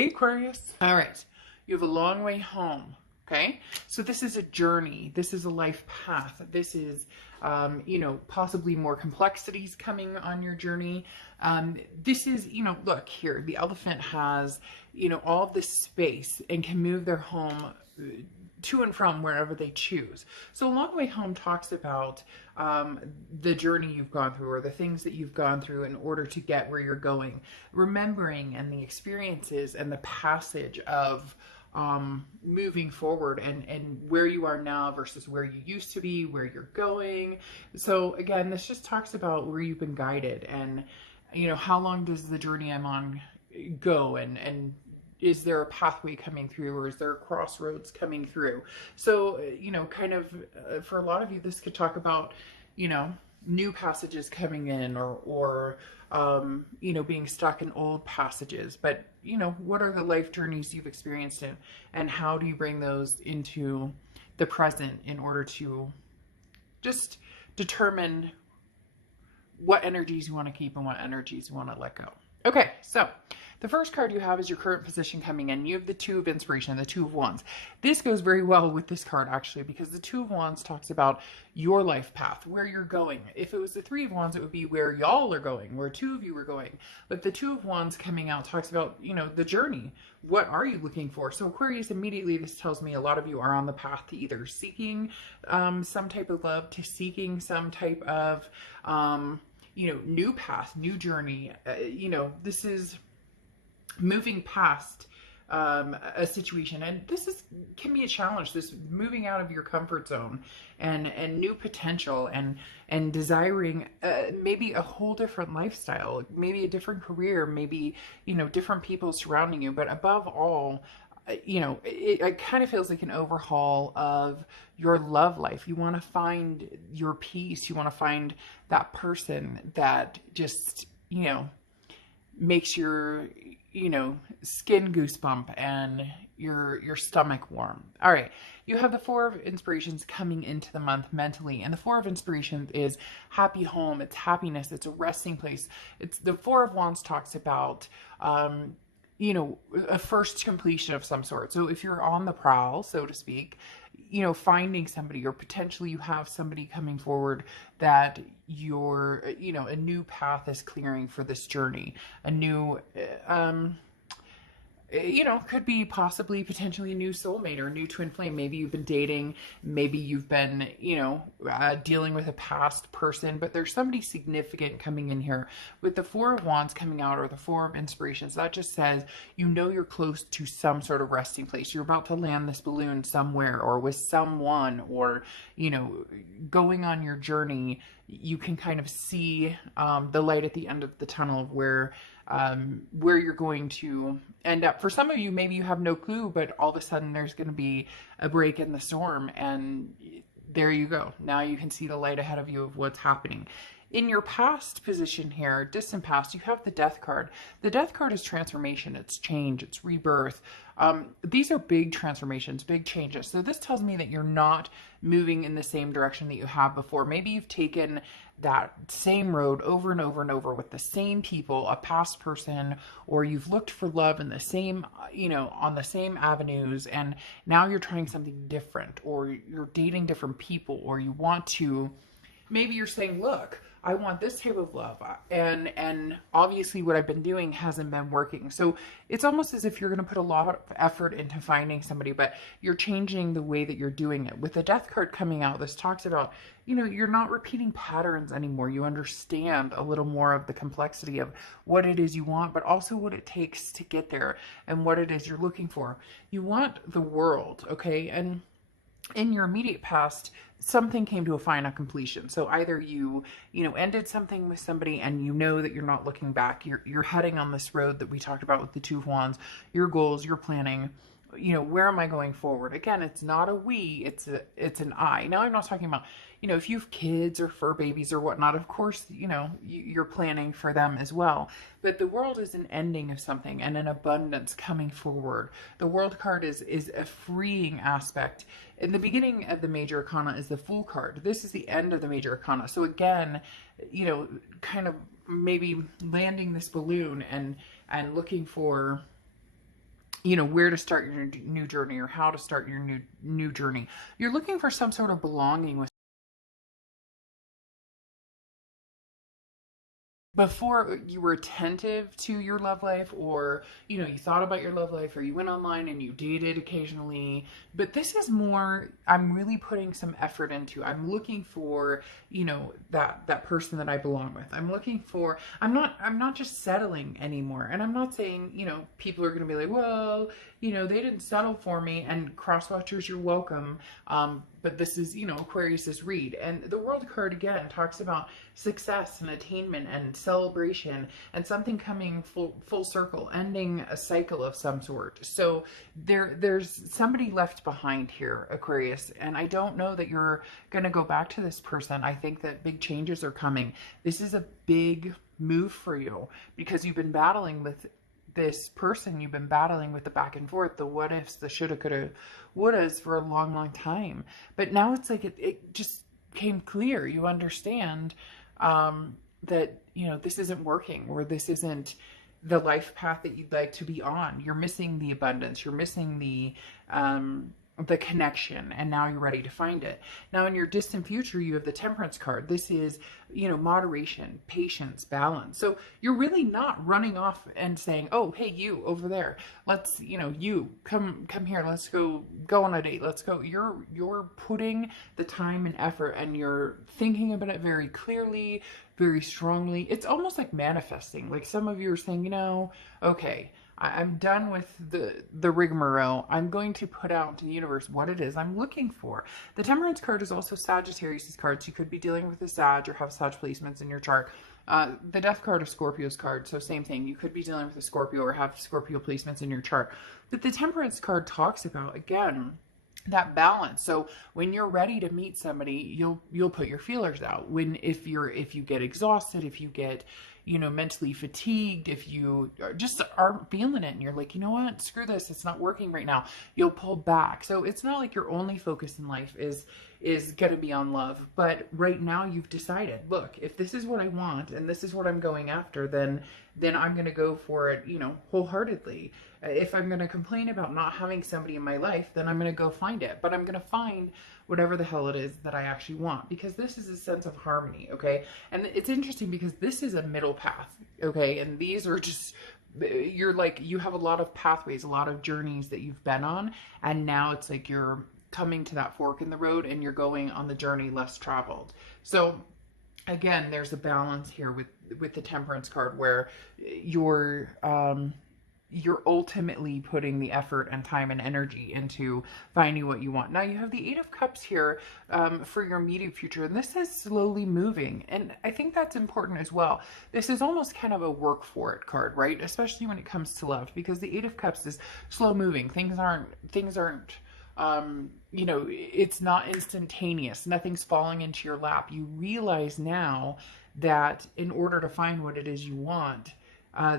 Hey Aquarius. All right. You have a long way home. Okay. So this is a journey. This is a life path. This is, possibly more complexities coming on your journey. This is, look here, the elephant has, all of this space and can move their home to and from wherever they choose. So a long way home talks about the journey you've gone through or the things that you've gone through in order to get where you're going, remembering and the experiences and the passage of moving forward and where you are now versus where you used to be, where you're going. So again, this just talks about where you've been guided and, how long does the journey I'm on go, and is there a pathway coming through, or is there a crossroads coming through? So, for a lot of you, this could talk about, new passages coming in, or being stuck in old passages. But, what are the life journeys you've experienced in, and how do you bring those into the present in order to just determine what energies you want to keep and what energies you want to let go. Okay, so the first card you have is your current position coming in. You have the Two of Inspiration, the Two of Wands. This goes very well with this card, actually, because the Two of Wands talks about your life path, where you're going. If it was the Three of Wands, it would be where y'all are going, where two of you are going. But the Two of Wands coming out talks about, the journey. What are you looking for? So Aquarius, immediately this tells me a lot of you are on the path to either seeking some type of love, to seeking some type of new path, new journey. This is moving past a situation, and can be a challenge, this moving out of your comfort zone and new potential, and desiring maybe a whole different lifestyle, maybe a different career, maybe different people surrounding you, but above all, it kind of feels like an overhaul of your love life. You want to find your peace. You want to find that person that just, makes your, skin goosebump and your stomach warm. All right. You have the Four of Inspirations coming into the month mentally. And the Four of Inspirations is happy home. It's happiness. It's a resting place. It's the Four of Wands talks about, a first completion of some sort. So if you're on the prowl, so to speak, finding somebody, or potentially you have somebody coming forward that you're, a new path is clearing for this journey, a new, could be possibly potentially a new soulmate or a new twin flame. Maybe you've been dating, maybe you've been, dealing with a past person, but there's somebody significant coming in here. With the Four of Wands coming out, or the Four of Inspirations, that just says, you're close to some sort of resting place. You're about to land this balloon somewhere, or with someone, or, going on your journey. You can kind of see the light at the end of the tunnel of where you're going to end up. For some of you, maybe you have no clue, but all of a sudden there's going to be a break in the storm, and there you go. Now you can see the light ahead of you of what's happening. In your past position here, distant past, you have the Death card. The Death card is transformation, it's change, it's rebirth. These are big transformations, big changes. So this tells me that you're not moving in the same direction that you have before. Maybe you've taken that same road over and over and over with the same people, a past person, or you've looked for love in the same, on the same avenues, and now you're trying something different, or you're dating different people, or you want to, maybe you're saying, look, I want this type of love, and obviously what I've been doing hasn't been working. So it's almost as if you're going to put a lot of effort into finding somebody, but you're changing the way that you're doing it. With the Death card coming out, this talks about, you're not repeating patterns anymore. You understand a little more of the complexity of what it is you want, but also what it takes to get there, and what it is you're looking for. You want the world, okay? And in your immediate past, something came to a final completion. So either you ended something with somebody, and that you're not looking back. You're heading on this road that we talked about with the Two of Wands, your goals, your planning. Where am I going forward? Again, it's not a we, it's an I. Now, I'm not talking about, if you have kids or fur babies or whatnot, of course, you're planning for them as well. But the world is an ending of something and an abundance coming forward. The World card is a freeing aspect. In the beginning of the Major Arcana is the Fool card. This is the end of the Major Arcana. So again, kind of maybe landing this balloon and looking for where to start your new journey or how to start your new journey. You're looking for some sort of belonging with. Before, you were attentive to your love life, or you thought about your love life, or you went online and you dated occasionally, but this is more, I'm really putting some effort into. I'm looking for that person that I belong with. I'm not just settling anymore. And I'm not saying people are going to be like, well, they didn't settle for me, and cross watchers, you're welcome. But this is, Aquarius's read. And the World card, again, talks about success and attainment and celebration and something coming full circle, ending a cycle of some sort. So there's somebody left behind here, Aquarius. And I don't know that you're going to go back to this person. I think that big changes are coming. This is a big move for you because you've been battling with this person. You've been battling with the back and forth, the what ifs, the shoulda, coulda, wouldas for a long, long time. But now it's like it just came clear. You understand that, this isn't working, or this isn't the life path that you'd like to be on. You're missing the abundance. You're missing the connection, and now you're ready to find it. Now, in your distant future, you have the Temperance card. This is, moderation, patience, balance. So you're really not running off and saying, oh, hey, you over there, let's, you come here, let's go on a date, let's go. You're putting the time and effort, and you're thinking about it very clearly, very strongly. It's almost like manifesting. Like some of you are saying, okay, I'm done with the rigmarole. I'm going to put out to the universe what it is I'm looking for. The Temperance card is also Sagittarius' card. So you could be dealing with a Sag or have Sag placements in your chart. The Death card is Scorpio's card. So same thing. You could be dealing with a Scorpio or have Scorpio placements in your chart. But the Temperance card talks about, again, that balance. So when you're ready to meet somebody, you'll put your feelers out. If you get exhausted, if you get mentally fatigued, if you just aren't feeling it and you're like, you know what, screw this, it's not working right now, you'll pull back. So it's not like your only focus in life is going to be on love. But right now you've decided, look, if this is what I want and this is what I'm going after, then I'm going to go for it, wholeheartedly. If I'm going to complain about not having somebody in my life, then I'm going to go find it. But I'm going to find whatever the hell it is that I actually want, because this is a sense of harmony, okay? And it's interesting because this is a middle path, okay? And these are just, you have a lot of pathways, a lot of journeys that you've been on, and now it's like you're coming to that fork in the road and you're going on the journey less traveled. So again, there's a balance here with the Temperance card, where you're ultimately putting the effort and time and energy into finding what you want. Now you have the Eight of Cups here for your immediate future, and this is slowly moving. And I think that's important as well. This is almost kind of a work for it card, right? Especially when it comes to love, because the Eight of Cups is slow moving. Things aren't it's not instantaneous. Nothing's falling into your lap. You realize now that in order to find what it is you want,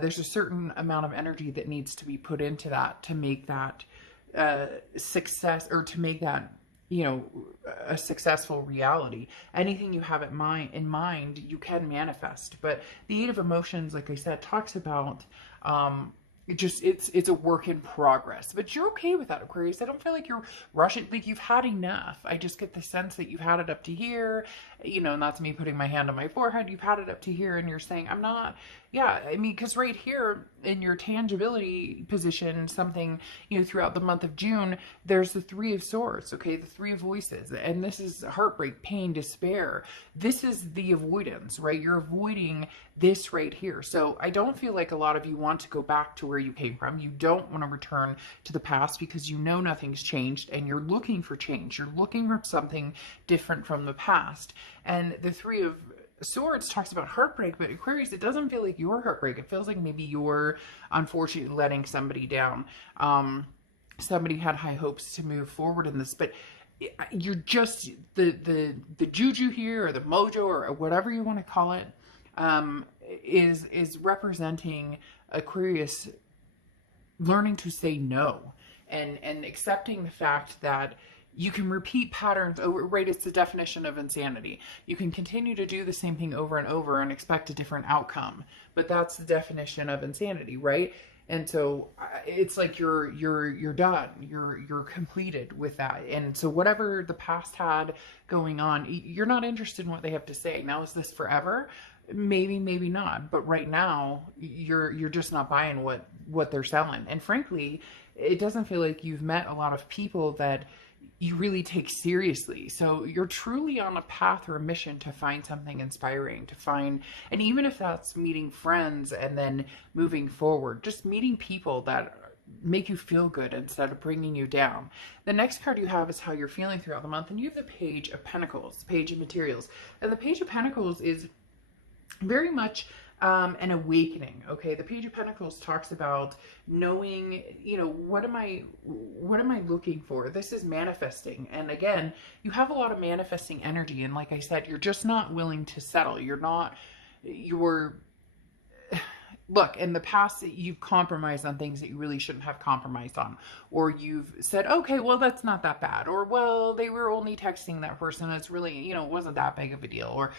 there's a certain amount of energy that needs to be put into that to make that success, or to make that, a successful reality. Anything you have in mind, you can manifest. But the Eight of Emotions, like I said, talks about it's a work in progress. But you're okay with that, Aquarius. I don't feel like you're rushing, like you've had enough. I just get the sense that you've had it up to here, not to me putting my hand on my forehead, you've had it up to here, and you're saying, I'm not, because right here in your tangibility position, something, throughout the month of June, there's the Three of Swords, okay, the Three of Voices, and this is heartbreak, pain, despair. This is the avoidance, right? You're avoiding this right here. So I don't feel like a lot of you want to go back to where you came from. You don't want to return to the past because nothing's changed, and you're looking for change. You're looking for something different from the past. And the Three of Swords talks about heartbreak, but Aquarius, it doesn't feel like your heartbreak. It feels like maybe you're unfortunately letting somebody down. Somebody had high hopes to move forward in this, but you're just the juju here, or the mojo, or whatever you want to call it, is representing Aquarius learning to say no, and accepting the fact that you can repeat patterns over, right? It's the definition of insanity. You can continue to do the same thing over and over and expect a different outcome, but that's the definition of insanity, right? And so it's like you're done. You're completed with that. And so whatever the past had going on, you're not interested in what they have to say. Now, is this forever? Maybe, maybe not. But right now, you're just not buying what they're selling. And frankly, it doesn't feel like you've met a lot of people that you really take seriously. So you're truly on a path or a mission to find something inspiring, to find, and even if that's meeting friends and then moving forward, just meeting people that make you feel good instead of bringing you down. The next card you have is how you're feeling throughout the month, and you have the Page of Pentacles, Page of Materials. And the Page of Pentacles is very much an awakening. Okay, the Page of Pentacles talks about knowing, you know, what am I looking for? This is manifesting. And again, you have a lot of manifesting energy, and like I said, you're just not willing to settle. Look, in the past, you've compromised on things that you really shouldn't have compromised on. Or you've said, okay, well, that's not that bad. Or, well, they were only texting that person. It's really, you know, it wasn't that big of a deal. Or,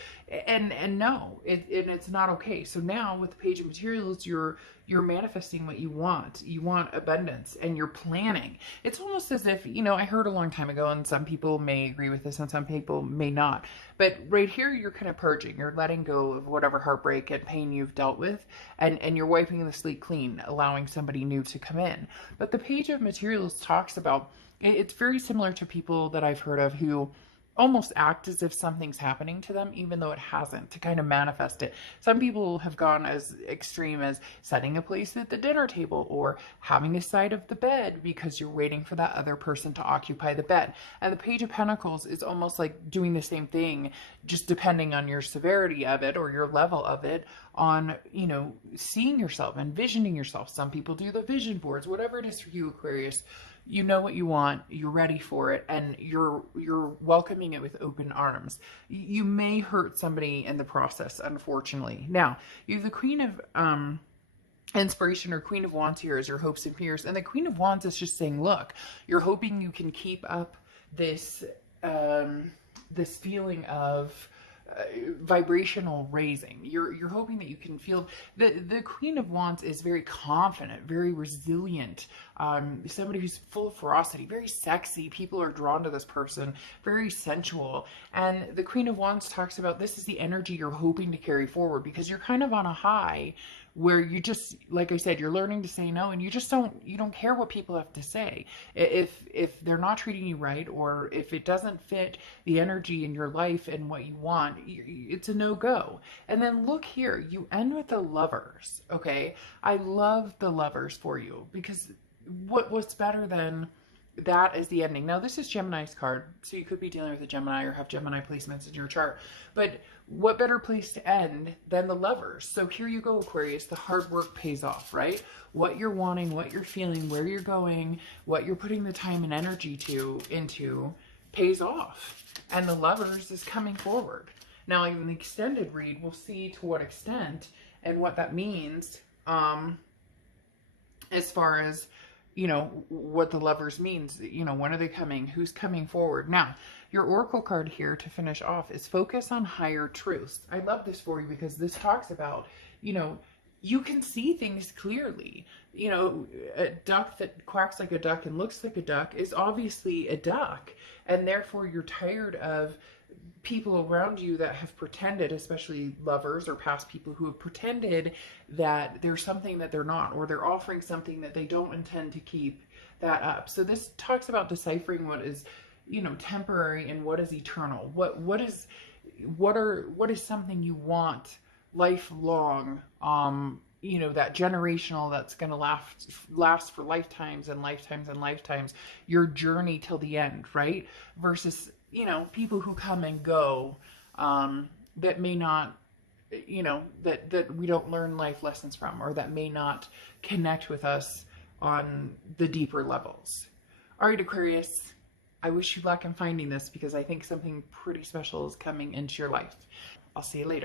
and no, it's not okay. So now with the Page of Materials, you're manifesting what you want. You want abundance, and you're planning. It's almost as if, you know, I heard a long time ago, and some people may agree with this and some people may not. But right here, you're kind of purging. You're letting go of whatever heartbreak and pain you've dealt with, and you're wiping the slate clean, allowing somebody new to come in. But the Page of Materials talks about, it's very similar to people that I've heard of who almost act as if something's happening to them, even though it hasn't, to kind of manifest it. Some people have gone as extreme as setting a place at the dinner table or having a side of the bed because you're waiting for that other person to occupy the bed. And the Page of Pentacles is almost like doing the same thing, just depending on your severity of it or your level of it, on, you know, seeing yourself, envisioning yourself. Some people do the vision boards, whatever it is for you, Aquarius. You know what you want, you're ready for it, and you're welcoming it with open arms. You may hurt somebody in the process, unfortunately. Now, you have the Queen of Inspiration, or Queen of Wands here, as your hopes and fears. And the Queen of Wands is just saying, look, you're hoping you can keep up this this feeling of vibrational raising. You're hoping that you can feel the Queen of Wands is very confident, very resilient, somebody who's full of ferocity, very sexy. People are drawn to this person, very sensual. And the Queen of Wands talks about this is the energy you're hoping to carry forward, because you're kind of on a high where you just, like I said, you're learning to say no, and you don't care what people have to say. If they're not treating you right, or if it doesn't fit the energy in your life and what you want, it's a no-go. And then look here, you end with the Lovers, okay? I love the Lovers for you, because what's better than that is the ending. Now, this is Gemini's card, so you could be dealing with a Gemini or have Gemini placements in your chart. But what better place to end than the Lovers? So here you go, Aquarius. The hard work pays off, right? What you're wanting, what you're feeling, where you're going, what you're putting the time and energy into pays off. And the Lovers is coming forward. Now, in the extended read, we'll see to what extent and what that means as far as, you know, what the Lovers means. You know, when are they coming? Who's coming forward? Now, your Oracle card here to finish off is Focus on Higher Truths. I love this for you because this talks about, you know, you can see things clearly. You know, a duck that quacks like a duck and looks like a duck is obviously a duck. And therefore, you're tired of people around you that have pretended, especially lovers or past people who have pretended that there's something that they're not, or they're offering something that they don't intend to keep that up. So this talks about deciphering what is, you know, temporary and what is eternal. What is something you want lifelong, you know, that generational, that's going to last for lifetimes and lifetimes and lifetimes, your journey till the end, right? Versus, you know, people who come and go, that may not, you know, that we don't learn life lessons from, or that may not connect with us on the deeper levels. All right, Aquarius, I wish you luck in finding this, because I think something pretty special is coming into your life. I'll see you later.